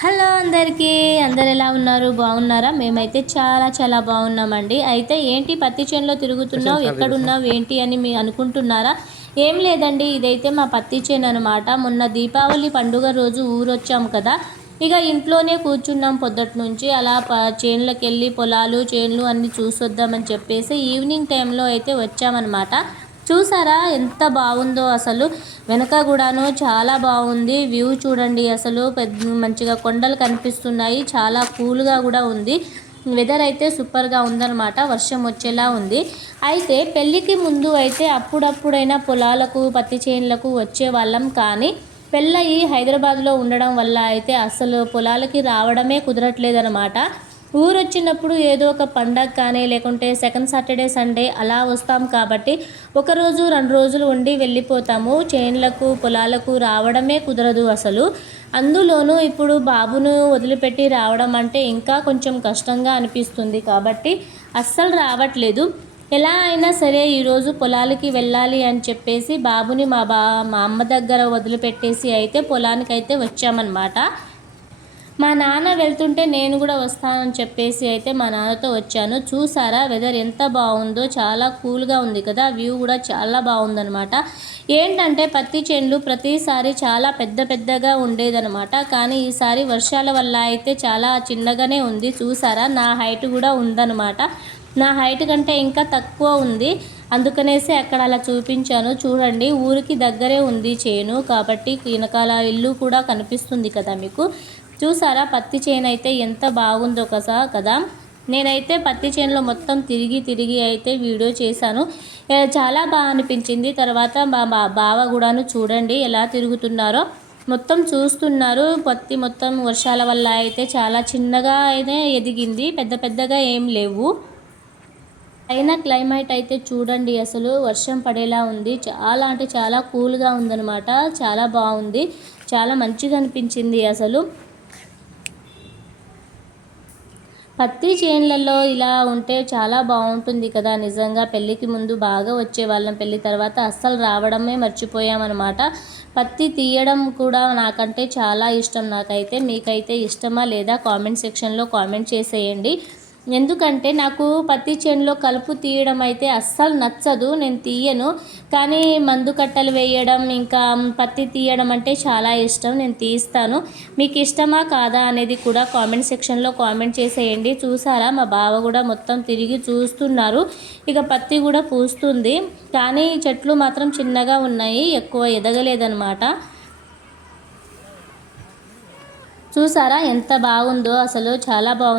Hello అందరికీ అందరు ఎలా ఉన్నారు? బాగున్నారా? మేమైతే చాలా చాలా బాగున్నామండి. అయితే ఏంటి పత్తి చేనులో తిరుగుతున్నావు? ఎక్కడున్నావు? ఏంటి అని మీ అనుకుంటున్నారా? ఏం లేదండి ఇదైతే మా పత్తి చేను అనమాట మొన్న దీపావళి పండుగ రోజు ఊరొచ్చాము కదా. ఇక ఇంట్లోనే కూర్చున్నాం పొద్దుటి నుంచి. అలా ప చేనులకు వెళ్ళి పొలాలు చేన్లు అన్నీ చూసొద్దామని చెప్పేసి ఈవినింగ్ టైంలో అయితే వచ్చామన్నమాట. చూసారా ఎంత బాగుందో అసలు. వెనక కూడాను చాలా బాగుంది. వ్యూ చూడండి అసలు. పెద్ద మంచిగా కొండలు కనిపిస్తున్నాయి. చాలా కూల్గా కూడా ఉంది. వెదర్ అయితే సూపర్గా ఉందన్నమాట. వర్షం వచ్చేలా ఉంది. అయితే పెళ్ళికి ముందు అయితే అప్పుడప్పుడైనా పొలాలకు పత్తి చేనులకు వచ్చే వాళ్ళం. కానీ పెళ్ళయి హైదరాబాద్లో ఉండడం వల్ల అయితే అసలు పొలాలకి రావడమే కుదరట్లేదనమాట ఊరు వచ్చినప్పుడు ఏదో ఒక పండగ కానీ లేకుంటే సెకండ్ సాటర్డే సండే అలా వస్తాం కాబట్టి ఒకరోజు రెండు రోజులు ఉండి వెళ్ళిపోతాము. చేన్లకు పొలాలకు రావడమే కుదరదు అసలు. అందులోనూ ఇప్పుడు బాబును వదిలిపెట్టి రావడం అంటే ఇంకా కొంచెం కష్టంగా అనిపిస్తుంది కాబట్టి అస్సలు రావట్లేదు. ఎలా అయినా సరే ఈరోజు పొలాలకి వెళ్ళాలి అని చెప్పేసి బాబుని మా బా మా అమ్మ దగ్గర వదిలిపెట్టేసి అయితే పొలానికి అయితే వచ్చామన్నమాట. మా నాన్న వెళ్తుంటే నేను కూడా వస్తానని చెప్పేసి అయితే మా నాన్నతో వచ్చాను. చూసారా వెదర్ ఎంత బాగుందో చాలా కూల్గా ఉంది కదా వ్యూ కూడా చాలా బాగుందనమాట ఏంటంటే పత్తి చేనులు ప్రతిసారి చాలా పెద్ద పెద్దగా ఉండేదనమాట కానీ ఈసారి వర్షాల వల్ల అయితే చాలా చిన్నగానే ఉంది. చూసారా? నా హైట్ కూడా ఉందనమాట నా హైట్ కంటే ఇంకా తక్కువ ఉంది. అందుకనేసి అక్కడ అలా చూపించాను. చూడండి ఊరికి దగ్గరే ఉంది చేను. కాబట్టి వెనకాల ఇల్లు కూడా కనిపిస్తుంది కదా మీకు. చూసారా? పత్తి చేను అయితే ఎంత బాగుందో కసా కదా? నేనైతే పత్తి చేనులో మొత్తం తిరిగి తిరిగి అయితే వీడియో చేశాను. చాలా బాగా అనిపించింది. తర్వాత మా బావ కూడాను చూడండి ఎలా తిరుగుతున్నారో. మొత్తం చూస్తున్నారు. పత్తి మొత్తం వర్షాల వల్ల అయితే చాలా చిన్నగా అయితే ఎదిగింది. పెద్ద పెద్దగా ఏం లేవు. అయినా క్లైమేట్ అయితే చూడండి అసలు. వర్షం పడేలా ఉంది. చాలా అంటే చాలా కూల్గా ఉందన్నమాట. చాలా బాగుంది. చాలా మంచిగా అనిపించింది అసలు. పత్తి చేన్లలో ఇలా ఉంటే చాలా బాగుంటుంది కదా. నిజంగా పెళ్ళికి ముందు బాగా వచ్చే వాళ్ళం పెళ్ళి తర్వాత అస్సలు రావడమే మర్చిపోయామన్నమాట. పత్తి తీయడం కూడా నాకంటే చాలా ఇష్టం. నాకైతే మీకైతే ఇష్టమా లేదా కామెంట్ సెక్షన్లో కామెంట్ చేసేయండి. ఎందుకంటే నాకు పత్తి చేనులో కలుపు తీయడం అయితే అస్సలు నచ్చదు నేను తీయను. కానీ మందు కట్టలు వేయడం ఇంకా పత్తి తీయడం అంటే చాలా ఇష్టం నేను తీస్తాను. మీకు ఇష్టమా కాదా అనేది కూడా కామెంట్ సెక్షన్లో కామెంట్ చేసేయండి. చూసారా? మా బావ కూడా మొత్తం తిరిగి చూస్తున్నారు. ఇక పత్తి కూడా పూస్తుంది. కానీ చెట్లు మాత్రం చిన్నగా ఉన్నాయి ఎక్కువ ఎదగలేదన్నమాట. చూసారా? ఎంత బాగుందో అసలు చాలా బాగుంది.